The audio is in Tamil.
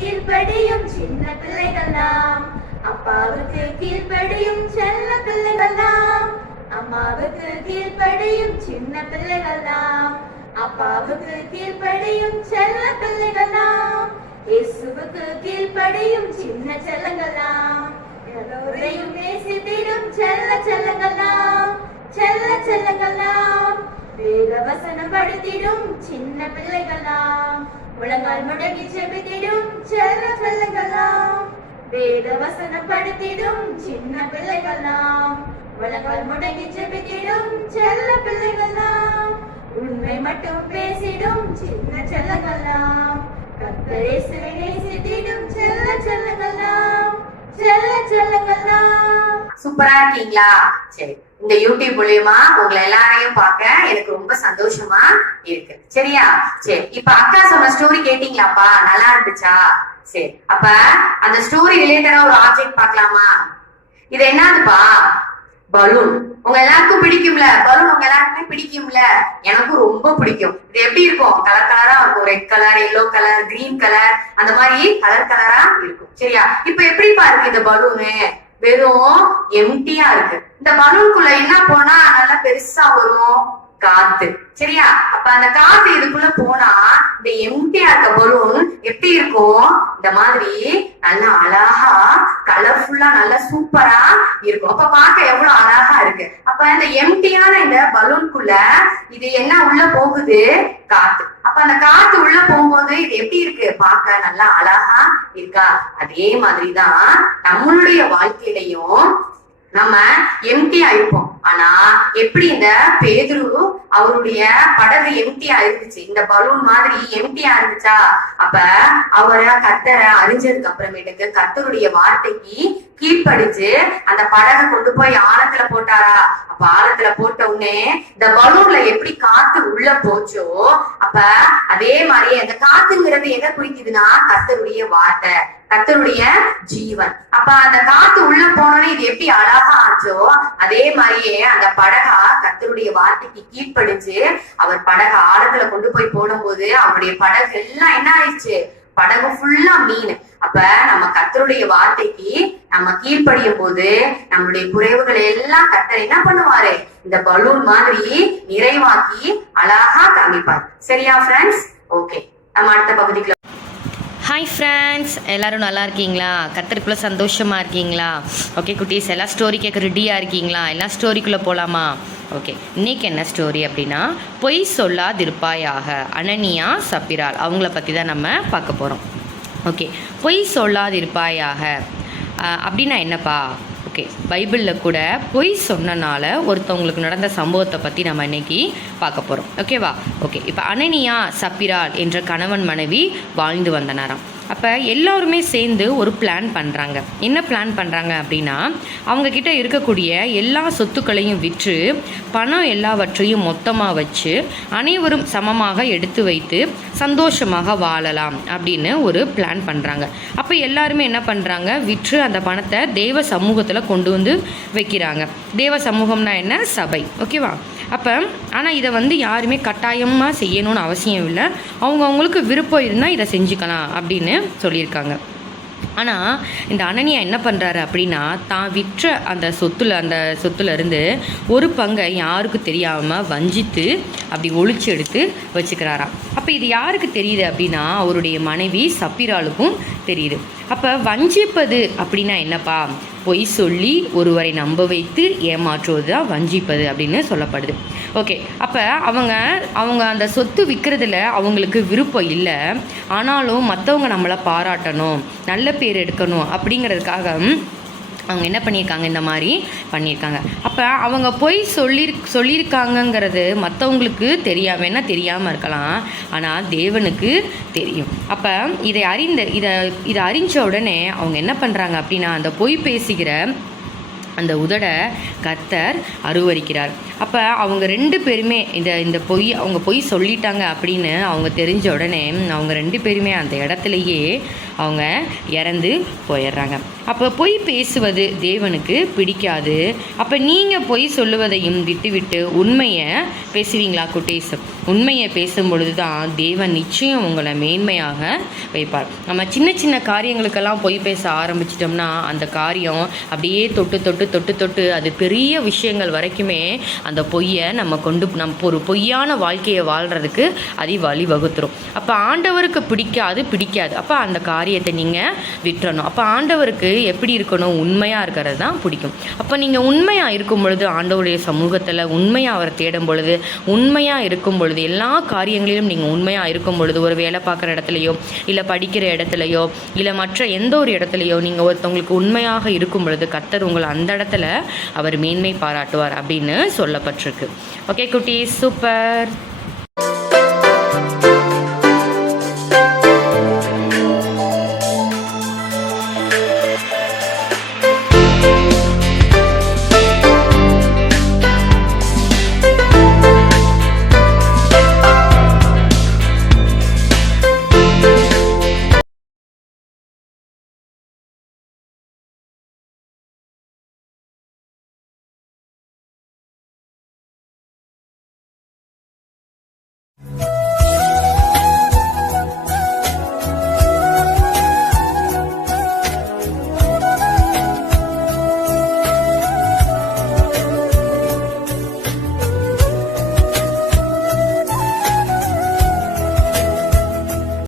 கீழ்ப்படியும் சின்ன பிள்ளைகள் நாம். அப்பாவுக்கு கீழ்ப்படியும் செல்ல பிள்ளைகள் நாம். அம்மாவுக்கு கீழ்ப்படியும் சின்ன பிள்ளைகள் நாம். அப்பாவுக்கு கீழ்ப்படியும் செல்ல பிள்ளைகள் நாம். இயேசுவுக்கு கீழ்ப்படியும் சின்ன செல்லங்கள் நாம். எல்லோரையும் நேசித்திடும் செல்ல செல்லங்கள் நாம். செல்ல செல்லங்கள் நாம். வேத வசனம் படித்திடும் சின்ன பிள்ளைகள் நாம். முழங்கால் முடங்கி செபித்திடும் செல்ல பிள்ளைகள் நாம். வேத வசனம் படித்திடும் சின்ன பிள்ளைகள் நாம். முழங்கால் முடங்கி செபித்திடும் செல்ல பிள்ளைகள் நாம். உண்மை மட்டும் பேசிடும் சின்ன செல்லங்கள் நாம். கர்த்தர் இயேசுவை நேசித்திடும் செல்ல செல்லங்கள் நாம். செல்ல செல்லங்கள் நாம். சூப்பரா இருக்கீங்களா? சரி, இந்த யூடியூப் மூலியமா உங்களை எல்லாரையும் பார்க்க எனக்கு ரொம்ப சந்தோஷமா இருக்கு. சரியா? சரி, இப்ப அக்கா சொன்ன ஸ்டோரி கேட்டீங்களாப்பா? நல்லா இருந்துச்சா? சரி, அப்ப அந்த ஸ்டோரி ரிலேட்டடா ஒரு ஆப்ஜெக்ட் பார்க்கலாமா? இது என்னதுப்பா? பலூன். உங்க எல்லாருக்கும் பிடிக்கும்ல பலூன்? உங்க எல்லாருக்குமே பிடிக்கும்ல? எனக்கும் ரொம்ப பிடிக்கும். இது எப்படி இருக்கும்? கலர் கலரா இருக்கும். Red colour, yellow colour, green colour, அந்த மாதிரி கலர் கலரா இருக்கும். சரியா? இப்ப எப்படிப்பா இருக்கு இந்த பலூனு? வெறும் எம்டியா இருக்கு. இந்த பலூனுக்குள்ள என்ன போனா நல்லா பெருசா வரும்? காத்து. சரியா? அப்ப அந்த காத்து இதுக்குள்ள போனா இந்த எம்டியா இருக்க பலூன் எப்படி இருக்கும்? இந்த மாதிரி நல்லா அழகா கலர்ஃபுல்லா நல்லா சூப்பரா இருக்கும். அப்ப பார்க்க எவ்வளவு அழகா இருக்கு. அப்ப இந்த எம்டியான இந்த பலூனுக்குள்ள இது என்ன உள்ள போகுது? காத்து. அப்ப அந்த காத்து உள்ள போகும்போது இது எப்படி இருக்கு? பார்க்க நல்லா அழகா இருக்கா? அதே மாதிரிதான் நம்மளுடைய வாழ்க்கையிலையும் நம்ம எம்டியா இருப்போம். ஆனா எப்படி இந்த பேதுரு அவருடைய படகு எம்டியா இருந்துச்சு, இந்த பலூன் மாதிரி எம்டியா இருந்துச்சா? அப்ப அவரை கர்த்தரை அறிஞ்சதுக்கு அப்புறமேட்டுக்கு கர்த்தருடைய வார்த்தைக்கு கீழ்ப்படிச்சு அந்த படகை கொண்டு போய் ஆழத்துல போட்டாரா? அப்ப ஆழத்துல போட்ட உடனே இந்த பலூன்ல எப்படி காத்து உள்ள போச்சோ, அப்ப அதே மாதிரி அந்த காத்துங்கிறது எதை குறிக்குதுன்னா கர்த்தருடைய வார்த்தை, கர்த்தருடைய ஜீவன். அப்ப அந்த காத்து உள்ள போனோன்னு இது எப்படி அழகா ஆச்சோ, அதே மாதிரியே அந்த படகா கர்த்தருடைய வார்த்தைக்கு கீழ்ப்படிச்சு அவர் படக ஆழத்துல கொண்டு போய் போடும்போது அவருடைய படகு எல்லாம் என்ன ஆயிடுச்சு? படகு ஃபுல்லா மீன். அப்ப நம்ம கர்த்தருடைய வார்த்தைக்கு நம்ம கீழ்ப்படியும் போது நம்மளுடைய குறைவுகளை எல்லாம் கர்த்தர் என்ன பண்ணுவாரு? இந்த பலூன் மாதிரி நிறைவாக்கி அழகா காமிப்பார். சரியா ஃப்ரெண்ட்ஸ்? ஓகே, நம்ம அடுத்த பகுதிக்குள்ள. ஹாய் ஃப்ரெண்ட்ஸ், எல்லோரும் நல்லா இருக்கீங்களா? கர்த்தருக்குள்ளே சந்தோஷமாக இருக்கீங்களா? ஓகே குட்டீஸ், எல்லாம் ஸ்டோரி கேட்க ரெடியாக இருக்கீங்களா? எல்லாம் ஸ்டோரிக்குள்ளே போகலாமா? ஓகே, இன்றைக்கி என்ன ஸ்டோரி அப்படின்னா, பொய் சொல்லாதிருப்பாயாக, அனனியா சப்பிராள் அவங்கள பற்றி தான் நம்ம பார்க்க போகிறோம். ஓகே, பொய் சொல்லாதிருப்பாயாக அப்படின்னா என்னப்பா? ஓகே, பைபிளில் கூட பொய் சொன்னனால ஒருத்தவங்களுக்கு நடந்த சம்பவத்தை பற்றி நம்ம இன்னைக்கு பார்க்க போகிறோம். ஓகேவா? ஓகே, இப்போ அனனியா சப்பிராள் என்ற கணவன் மனைவி வாழ்ந்து வந்தனாராம். அப்போ எல்லோருமே சேர்ந்து ஒரு பிளான் பண்ணுறாங்க. என்ன பிளான் பண்ணுறாங்க அப்படின்னா, அவங்கக்கிட்ட இருக்கக்கூடிய எல்லா சொத்துக்களையும் விற்று பணம் எல்லாவற்றையும் மொத்தமாக வச்சு அனைவரும் சமமாக எடுத்து வைத்து சந்தோஷமாக வாழலாம் அப்படின்னு ஒரு பிளான் பண்ணுறாங்க. அப்போ எல்லாருமே என்ன பண்ணுறாங்க? விற்று அந்த பணத்தை தேவ சமூகத்தில் கொண்டு வந்து வைக்கிறாங்க. தேவ சமூகம்னா என்ன? சபை. ஓகேவா? அப்போ ஆனால் இதை யாருமே கட்டாயமாக செய்யணும்னு அவசியம் இல்லை. அவங்களுக்கு விருப்பம் இருந்தால் இதை செஞ்சுக்கலாம் அப்படின்னு சொல்லியிருக்காங்க. ஆனால் இந்த அனனியா என்ன பண்ணுறாரு அப்படின்னா, தான் விற்ற அந்த சொத்துலேருந்து ஒரு பங்கை யாருக்கு தெரியாமல் வஞ்சித்து அப்படி ஒழிச்சு எடுத்து வச்சுக்கிறாராம். அப்போ இது யாருக்கு தெரியுது அப்படின்னா, அவருடைய மனைவி சப்பிராளுக்கும் தெரியுது. அப்போ வஞ்சிப்பது அப்படின்னா என்னப்பா? பொய் சொல்லி ஒருவரை நம்ப வைத்து ஏமாற்றுவது தான் வஞ்சிப்பது அப்படின்னு சொல்லப்படுது. ஓகே, அப்போ அவங்க அந்த சொத்து விற்கிறதுல அவங்களுக்கு விருப்பம் இல்லை. ஆனாலும் மற்றவங்க நம்மளை பாராட்டணும், நல்ல பேர் எடுக்கணும் அப்படிங்கிறதுக்காக அவங்க என்ன பண்ணியிருக்காங்க? இந்த மாதிரி பண்ணியிருக்காங்க. அப்போ அவங்க பொய் சொல்லியிருக்காங்கங்கிறது மற்றவங்களுக்கு தெரியாமல் இருக்கலாம், ஆனால் தேவனுக்கு தெரியும். அப்போ இதை அறிஞ்ச உடனே அவங்க என்ன பண்ணுறாங்க அப்படின்னா, அந்த பொய் பேசுகிற அந்த உதடை கர்த்தர் அருவருக்கிறார். அப்போ அவங்க 2 பேருமே இந்த அவங்க பொய் சொல்லிட்டாங்க அப்படின்னு அவங்க தெரிஞ்ச உடனே அவங்க 2 பேருமே அந்த இடத்துலையே அவங்க இறந்து போயிடுறாங்க. அப்போ பொய் பேசுவது தேவனுக்கு பிடிக்காது. அப்போ நீங்கள் பொய் சொல்லுவதையும் விட்டு உண்மையை பேசுவீங்களா குட்டீஸ்? உண்மையை பேசும் பொழுது தான் தேவன் நிச்சயம் உங்களை மேன்மையாக வைப்பார். நம்ம சின்ன சின்ன காரியங்களுக்கெல்லாம் பொய் பேச ஆரம்பிச்சிட்டோம்னா அந்த காரியம் அப்படியே தொட்டு அது பெரிய விஷயங்கள் வரைக்குமே அந்த பொய்யை நம்ம ஒரு பொய்யான வாழ்க்கையை வாழ்கிறதுக்கு அது வழிவகுத்துரும். அப்போ ஆண்டவருக்கு பிடிக்காது. அப்போ அந்த காரியத்தை நீங்கள் விட்டுறணும். அப்போ ஆண்டவருக்கு எப்படி இருக்கணும்? உண்மையாக இருக்கிறது தான் பிடிக்கும். அப்போ நீங்கள் உண்மையாக இருக்கும் பொழுது ஆண்டவருடைய சமூகத்தில் உண்மையாக அவரை தேடும் பொழுது, உண்மையாக இருக்கும் பொழுது, எல்லா காரியங்களிலும் நீங்கள் உண்மையாக இருக்கும் பொழுது, ஒரு வேலை பார்க்குற இடத்துலையோ இல்லை படிக்கிற இடத்துலையோ இல்லை மற்ற எந்த ஒரு இடத்துலையோ நீங்கள் ஒருத்தவங்களுக்கு உண்மையாக இருக்கும் பொழுது கர்த்தர் உங்களை அந்த இடத்துல அவர் மேன்மை பாராட்டுவார் அப்படின்னு சொல்லப்பட்டிருக்கு. ஓகே குட்டீஸ், சூப்பர்.